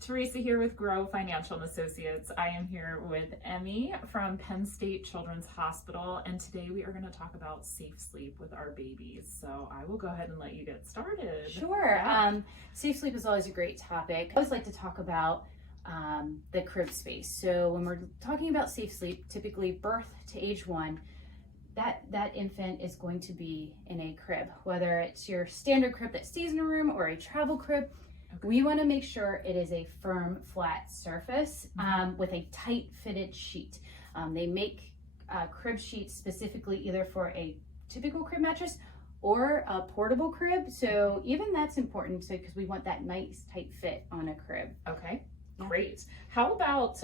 Teresa here with Grow Financial and Associates. I am here with Emmy from Penn State Children's Hospital, and today we are going to talk about safe sleep with our babies. So I will go ahead and let you get started. Sure. Yeah. Safe sleep is always a great topic. I always like to talk about the crib space. So when we're talking about safe sleep, typically birth to age 1, that infant is going to be in a crib, whether it's your standard crib that stays in a room or a travel crib. Okay. We want to make sure it is a firm, flat surface with a tight fitted sheet. They make crib sheets specifically either for a typical crib mattress or a portable crib. So even that's important because we want that nice tight fit on a crib. Okay. Great. How about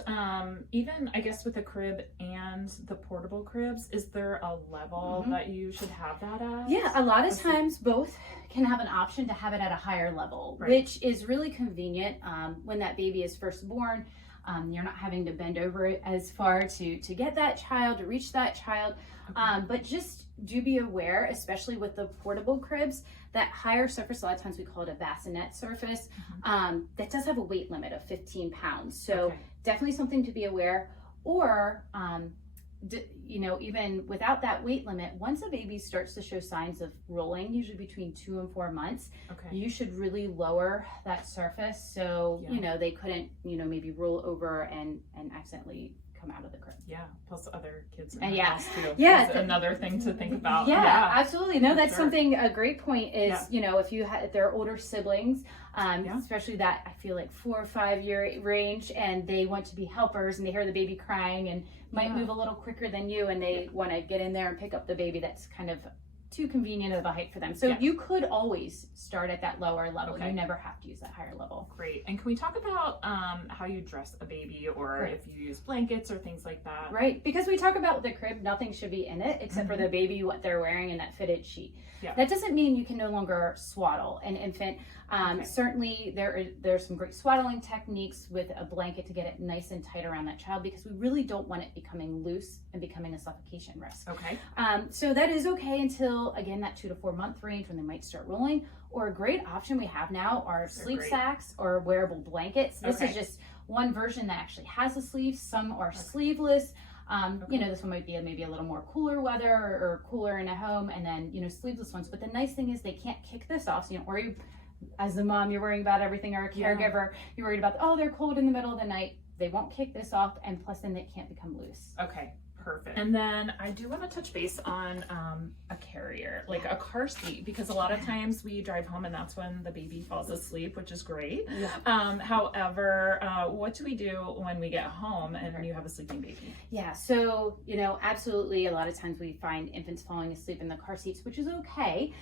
even, I guess, with the crib and the portable cribs, is there a level that you should have that at? Yeah, a lot of times both can have an option to have it at a higher level, which is really convenient when that baby is first born. You're not having to bend over as far to get that child, to reach that child. But just do be aware, especially with the portable cribs, that higher surface, a lot of times we call it a bassinet surface, that does have a weight limit of 15 pounds. So definitely something to be aware. Or, even without that weight limit, once a baby starts to show signs of rolling, usually between 2 and 4 months, you should really lower that surface. So, they couldn't, maybe roll over and accidentally come out of the crib. Yeah, plus other kids in the house too. Yeah, another thing to think about. Yeah, absolutely. No, that's something, a great if if there are older siblings, especially that I feel like 4 or 5 year range, and they want to be helpers and they hear the baby crying and might move a little quicker than you, and they want to get in there and pick up the baby that's kind of too convenient of a height for them. So you could always start at that lower level. You never have to use that higher level. Great. And can we talk about how you dress a baby, or if you use blankets or things like that? Right. Because we talk about the crib, nothing should be in it except for the baby, what they're wearing, and that fitted sheet. That doesn't mean you can no longer swaddle an infant. Certainly there's some great swaddling techniques with a blanket to get it nice and tight around that child, because we really don't want it becoming loose and becoming a suffocation risk. So that is okay until, again, that 2 to 4 month range when they might start rolling. Or a great option we have now are sleep sacks or wearable blankets. This is just one version that actually has a sleeve. Some are sleeveless. This one might be maybe a little more cooler weather or cooler in a home, and then, sleeveless ones. But the nice thing is they can't kick this off. So, or you, as a mom, you're worrying about everything, or a caregiver, you're worried about, they're cold in the middle of the night. They won't kick this off, and plus then they can't become loose. Okay. Perfect. And then I do want to touch base on a carrier, like a car seat, because a lot of times we drive home and that's when the baby falls asleep, which is great. However, what do we do when we get home and you have a sleeping baby? Yeah, so, absolutely, a lot of times we find infants falling asleep in the car seats, which is okay.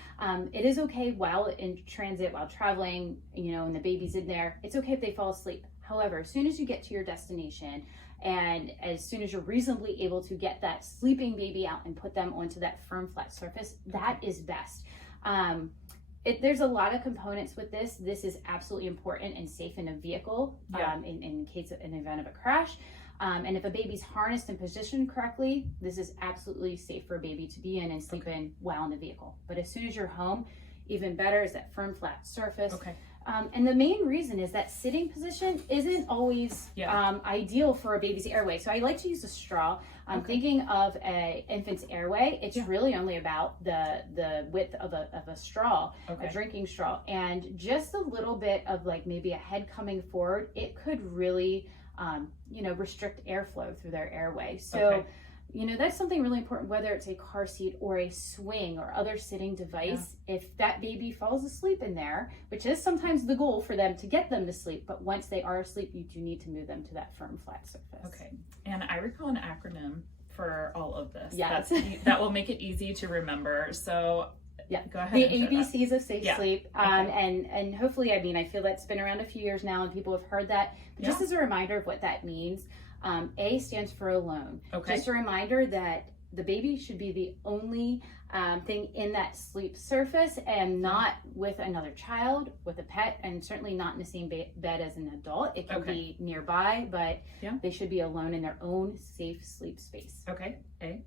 It is okay while in transit, while traveling, and the baby's in there. It's okay if they fall asleep. However, as soon as you get to your destination, and as soon as you're reasonably able to get that sleeping baby out and put them onto that firm, flat surface, that is best. There's a lot of components with this. This is absolutely important and safe in a vehicle in case of an event of a crash. And if a baby's harnessed and positioned correctly, this is absolutely safe for a baby to be in and sleep in while in the vehicle. But as soon as you're home, even better is that firm, flat surface. And the main reason is that sitting position isn't always ideal for a baby's airway. So I like to use a straw. Thinking of an infant's airway, it's really only about the width of a straw, a drinking straw. And just a little bit of maybe a head coming forward, it could really, restrict airflow through their airway. So that's something really important, whether it's a car seat or a swing or other sitting device. If that baby falls asleep in there, which is sometimes the goal for them to get them to sleep, but once they are asleep, you do need to move them to that firm, flat surface. And I recall an acronym for all of this. That will make it easy to remember. So go ahead. The ABCs of safe sleep. And hopefully, I feel that's been around a few years now and people have heard that. But just as a reminder of what that means, A stands for alone. Just a reminder that the baby should be the only thing in that sleep surface, and not with another child, with a pet, and certainly not in the same bed as an adult. It can be nearby, but they should be alone in their own safe sleep space. A.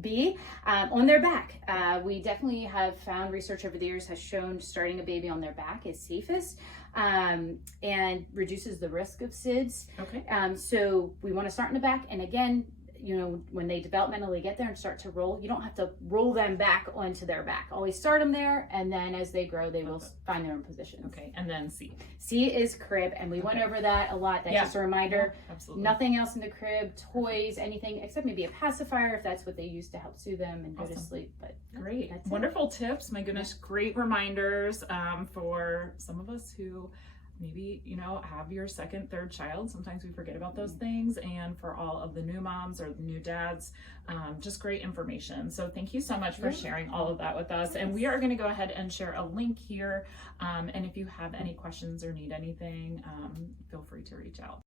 be on their back. We definitely have found research over the years has shown starting a baby on their back is safest and reduces the risk of SIDS. Okay. So we want to start in the back. And again, you know, when they developmentally get there and start to roll, you don't have to roll them back onto their back. Always start them there, and then as they grow, they will find their own positions. Okay, and then C. C is crib, and we went over that a lot. That's just a reminder. Yeah, absolutely. Nothing else in the crib, toys, anything, except maybe a pacifier if that's what they use to help soothe them and go to sleep. But great. Wonderful tips. My goodness, great reminders for some of us who maybe, you know, have your second, third child. Sometimes we forget about those things. And for all of the new moms or the new dads, just great information. So thank you so much for sharing all of that with us. And we are going to go ahead and share a link here. And if you have any questions or need anything, feel free to reach out.